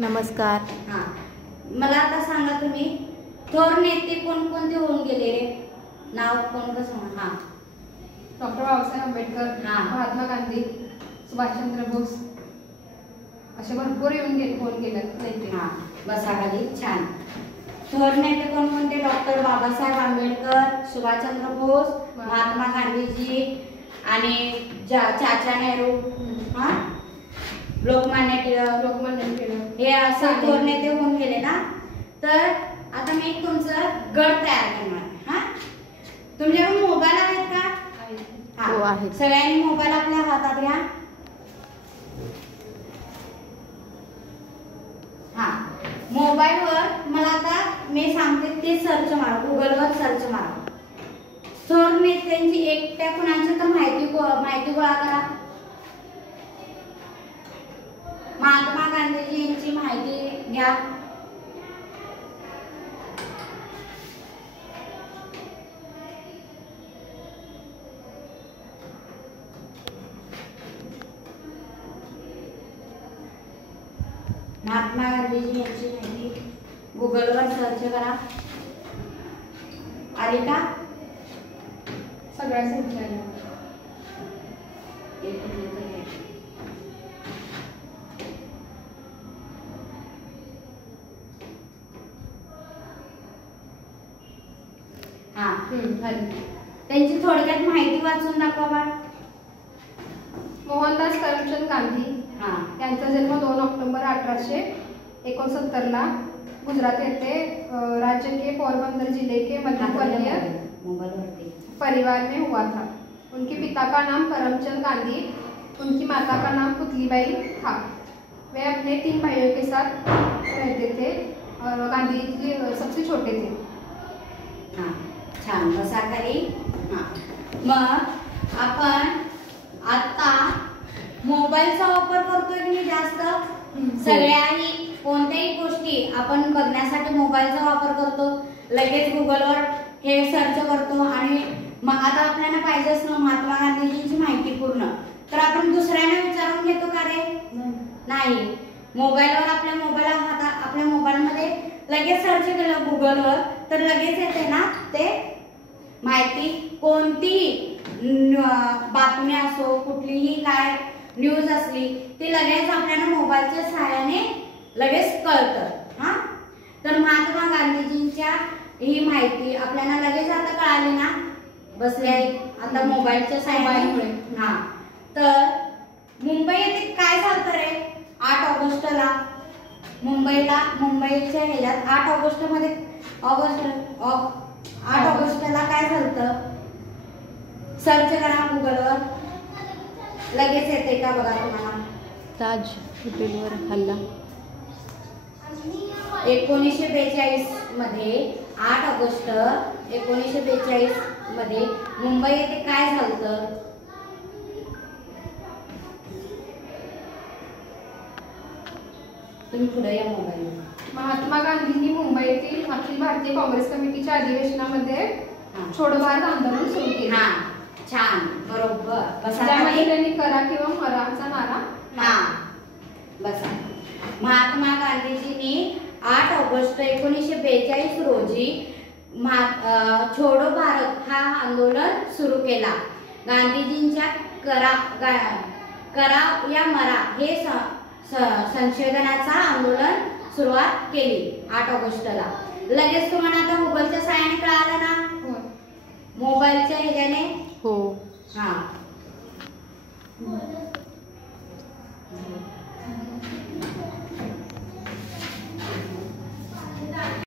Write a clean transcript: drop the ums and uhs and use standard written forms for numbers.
नमस्कार. हां, मला आता सांगा तुम्ही थोर नेते कोणकोणते होऊन गेले रे? नाव कोण कसं? हां, डॉक्टर बाबासाहेब आंबेडकर, हां, महात्मा गांधी, सुभाषचंद्र बोस असे भरपूर होऊन गेले नेते. हां, बसा खाली. छान. थोर नेते कोणकोणते? डॉक्टर बाबासाहेब आंबेडकर, सुभाषचंद्र बोस, महात्मा गांधीजी आणि चाचा नेहरू, हां, लोकमान्य टिळक, हे असे थोर नेते होऊन गेले ना. तर आता मी तुमचं गट तयार करणार. हां, तुमच्याकडे मोबाईल आहेत का? हो, आहेत. सगळ्यांनी मोबाईल आपल्या हातात घ्या. हां, मोबाईलवर मला आता मी सांगते ते सर्च मारा, गुगलवर सर्च मारा. थोर नेत्यांची एकट्या कुणाची तर माहिती गोळा करा. महात्मा गांधीजी यांची माहिती घ्या. महात्मा गांधीजी यांची माहिती गुगलवर सर्च करा. आली का? सगळ्या संख्या त्यांची थोडक्यात माहिती वाचून दाखवा बा. मोहनदास करमचंद गांधी यांचा जन्म 2 ऑक्टोबर 1869 ला गुजरात येथे राज्य के पोरबंदर जिले के मध्यवर्गीय परिवार में हुआ था. उनके पिता का नाम करमचंद गांधी, उनकी माता का नाम पुतलीबाई था. वे अपने 3 भाइयों के साथ रहते थे और गांधी जी सबसे छोटे थे. हाँ, छान. बसा खाली. हां, मग आपण आता मोबाईलचा वापर करतोय की नाही जास्त? सगळ्यांनी कोणत्याही गोष्टी आपण बघण्यासाठी मोबाईलचा वापर करतो. लगेच गुगलवर हे सर्च करतो आणि मग आता आपल्याला पाहिजे असलं महात्मा गांधीजींची माहिती पूर्ण, तर आपण दुसऱ्यांना विचारून घेतो का रे? नाही. मोबाईलवर आपल्या मोबाईलमध्ये लगेच सर्च केलं गुगलवर तर लगेच येते ना ते माहिती. कोणती बातमी असो, कुठलीही काय न्यूज असली ती लगेच आपल्याला मोबाईलच्या सहाय्याने लगेच कळतं. हां, तर महात्मा गांधीजींच्या ही माहिती आपल्याला लगेच आता कळाली ना, बसल्या आता मोबाईलच्या सहाय्याने. हां, तर मुंबई येथे काय झालं रे 8 ऑगस्टला? मुंबईच्या ह्याच्यात 8 ऑगस्टला काय झालं? सर्च करा गुगलवर, लगेच येते का बघा तुम्हाला. ताज हॉटेलवर हल्ला. 1942 मध्ये 8 ऑगस्ट 1942 मध्ये मुंबई येथे काय झालं? तुम्ही पुढे या मोबाईल. महात्मा गांधींनी मुंबईतील अखिल भारतीय काँग्रेस कमिटीच्या अधिवेशनामध्ये छोडो भारत आंदोलन सुरू केले. हां, छान. बरोबर. बसा. त्यामध्ये त्यांनी करा किंवा मराचा नारा. हां, बसा. महात्मा गांधीजींनी 8 ऑगस्ट 1942 रोजी छोडो भारत हा आंदोलन सुरू केला. गांधीजींच्या करा या मरा हे संशोधनाचा आंदोलन सुरुवात केली 8 ऑगस्टला. लगेच तुम्हाला आता गुगलच्या सहाय्याने कळालं ना, मोबाईलच्या ह्याच्याने.